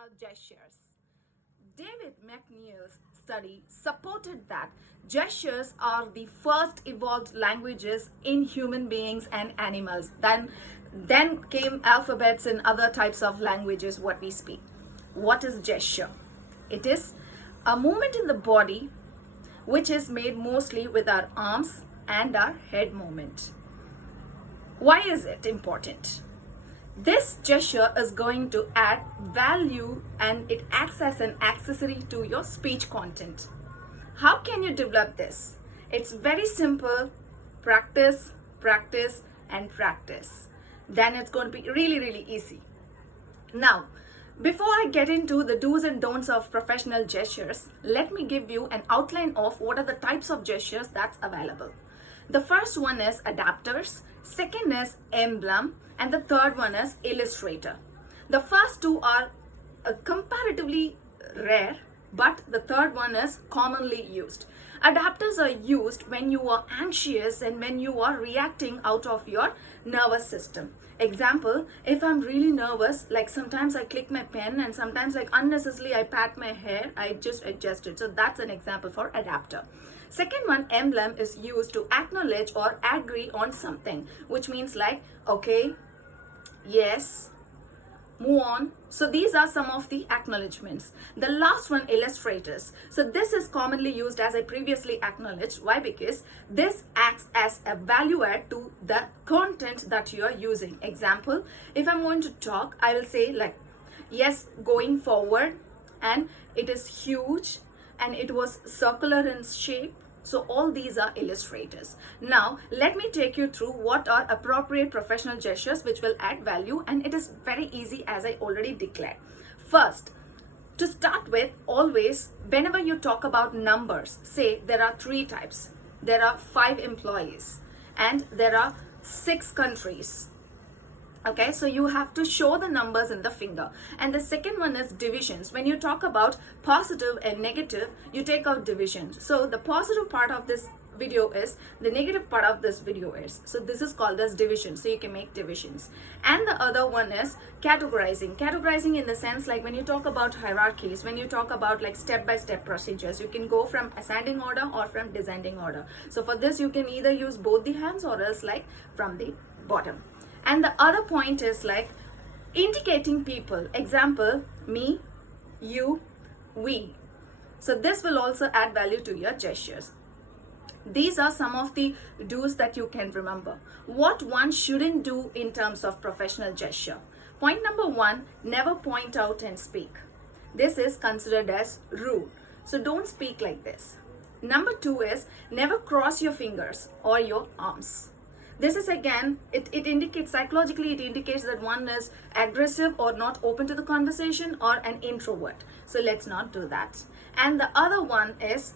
about gestures. David McNeil's study supported that gestures are the first evolved languages in human beings and animals. Then came alphabets and other types of languages what we speak. What is gesture? It is a movement in the body which is made mostly with our arms and our head movement. Why is it important? This gesture is going to add value and it acts as an accessory to your speech content. How can you develop this? It's very simple. Practice, practice, and practice. Then it's going to be really easy. Now, before I get into the do's and don'ts of professional gestures, let me give you an outline of what are the types of gestures that's available. The first one is adapters, second is emblem, and the third one is illustrator. The first two are comparatively rare, but the third one is commonly used. Adapters are used when you are anxious and when you are reacting out of your nervous system. Example, if I'm really nervous, like sometimes I click my pen and sometimes like unnecessarily I pat my hair, I just adjust it. So that's an example for adapter. Second one, emblem, is used to acknowledge or agree on something, which means like, okay, yes, move on. So these are some of the acknowledgements. The last one, illustrators. So this is commonly used as I previously acknowledged. Why? Because this acts as a value add to the content that you are using. Example, if I'm going to talk, I will say like, yes, going forward, and it is huge and it was circular in shape. So all these are illustrators. Now, let me take you through what are appropriate professional gestures which will add value, and it is very easy as I already declared. First, to start with, always, whenever you talk about numbers, say there are 3 types. There are 5 employees and there are 6 countries. Okay, so you have to show the numbers in the finger. And the second one is divisions. When you talk about positive and negative, you take out divisions. So the positive part of this video is, the negative part of this video is. So this is called as division. So you can make divisions. And the other one is categorizing. Categorizing in the sense like when you talk about hierarchies, when you talk about like step-by-step procedures, you can go from ascending order or from descending order. So for this, you can either use both the hands or else like from the bottom. And the other point is like indicating people. Example, me, you, we. So this will also add value to your gestures. These are some of the do's that you can remember. What one shouldn't do in terms of professional gesture. Point number 1, never point out and speak. This is considered as rude. So don't speak like this. Number 2 is never cross your fingers or your arms. This is again, it indicates psychologically, it indicates that one is aggressive or not open to the conversation or an introvert. So let's not do that. And the other one is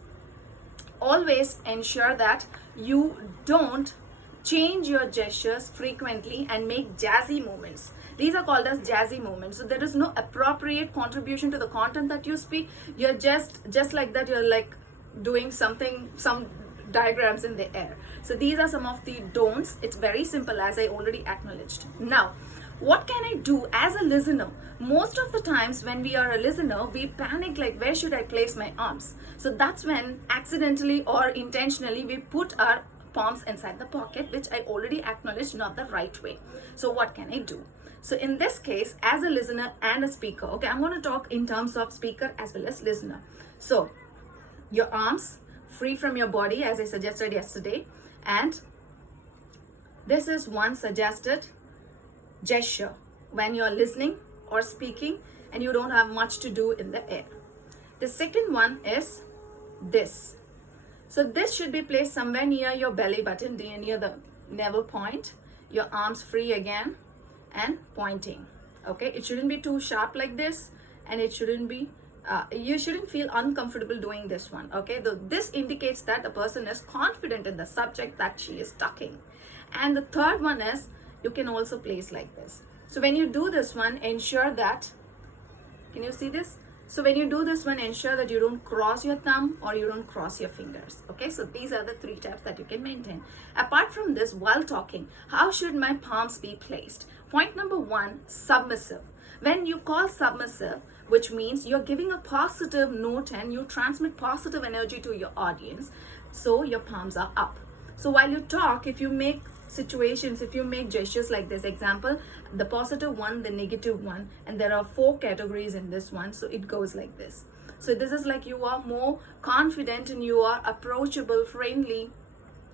always ensure that you don't change your gestures frequently and make jazzy movements. These are called as jazzy movements. So there is no appropriate contribution to the content that you speak. You're just like that, you're like doing something, some diagrams in the air. So these are some of the don'ts. It's very simple as I already acknowledged. Now, what can I do as a listener? Most of the times when we are a listener, we panic like where should I place my arms? So that's when accidentally or intentionally we put our palms inside the pocket, which I already acknowledged not the right way. So what can I do? So in this case, as a listener and a speaker, okay, I'm going to talk in terms of speaker as well as listener. So your arms free from your body as I suggested yesterday, and this is one suggested gesture when you're listening or speaking and you don't have much to do in the air. The second one is this. So this should be placed somewhere near your belly button, near the navel point, your arms free again and pointing. Okay, it shouldn't be too sharp like this, and it shouldn't be you shouldn't feel uncomfortable doing this one. Okay, this indicates that the person is confident in the subject that she is talking. And the third one is you can also place like this. So when you do this one, ensure that, can you see this? So when you do this one, ensure that you don't cross your thumb or you don't cross your fingers. Okay, so these are the 3 steps that you can maintain. Apart from this, while talking, how should my palms be placed? Point number 1, submissive. When you call submissive, which means you're giving a positive note and you transmit positive energy to your audience, so your palms are up. So while you talk, if you make gestures like this, example, the positive one, the negative one, and there are 4 categories in this one, so it goes like this. So this is like you are more confident and you are approachable, friendly,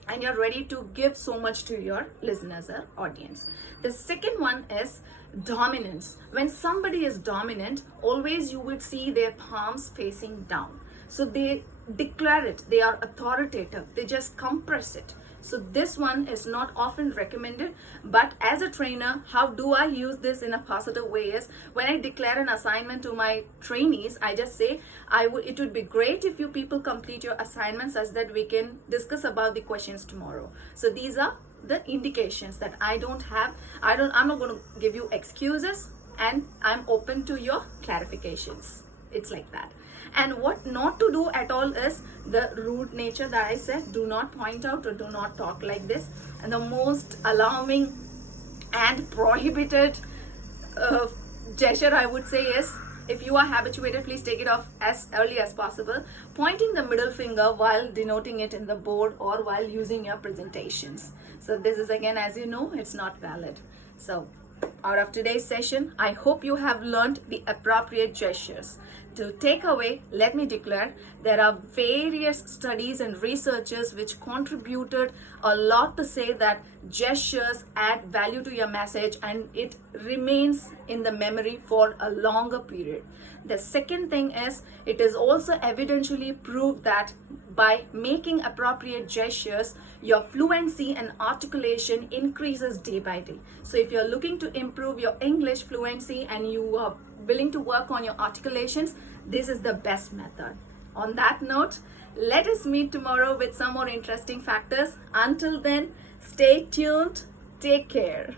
and you're ready to give so much to your listeners or audience. The second one is dominance. When somebody is dominant, always you would see their palms facing down. So they declare it, they are authoritative, they just compress it. So this one is not often recommended, but as a trainer, how do I use this in a positive way is when I declare an assignment to my trainees, I just say, it would be great if you people complete your assignments such that we can discuss about the questions tomorrow. So these are the indications that I'm not going to give you excuses and I'm open to your clarifications. It's like that. And what not to do at all is the rude nature that I said. Do not point out or do not talk like this. And the most alarming and prohibited gesture I would say is, if you are habituated, please take it off as early as possible. Pointing the middle finger while denoting it in the board or while using your presentations. So this is, again, as you know, it's not valid. So out of today's session, I hope you have learned the appropriate gestures. To take away, let me declare, there are various studies and researchers which contributed a lot to say that gestures add value to your message and it remains in the memory for a longer period. The second thing is, it is also evidentially proved that by making appropriate gestures, your fluency and articulation increases day by day. So if you're looking to improve your English fluency and you are willing to work on your articulations, this is the best method. On that note, let us meet tomorrow with some more interesting factors. Until then, stay tuned. Take care.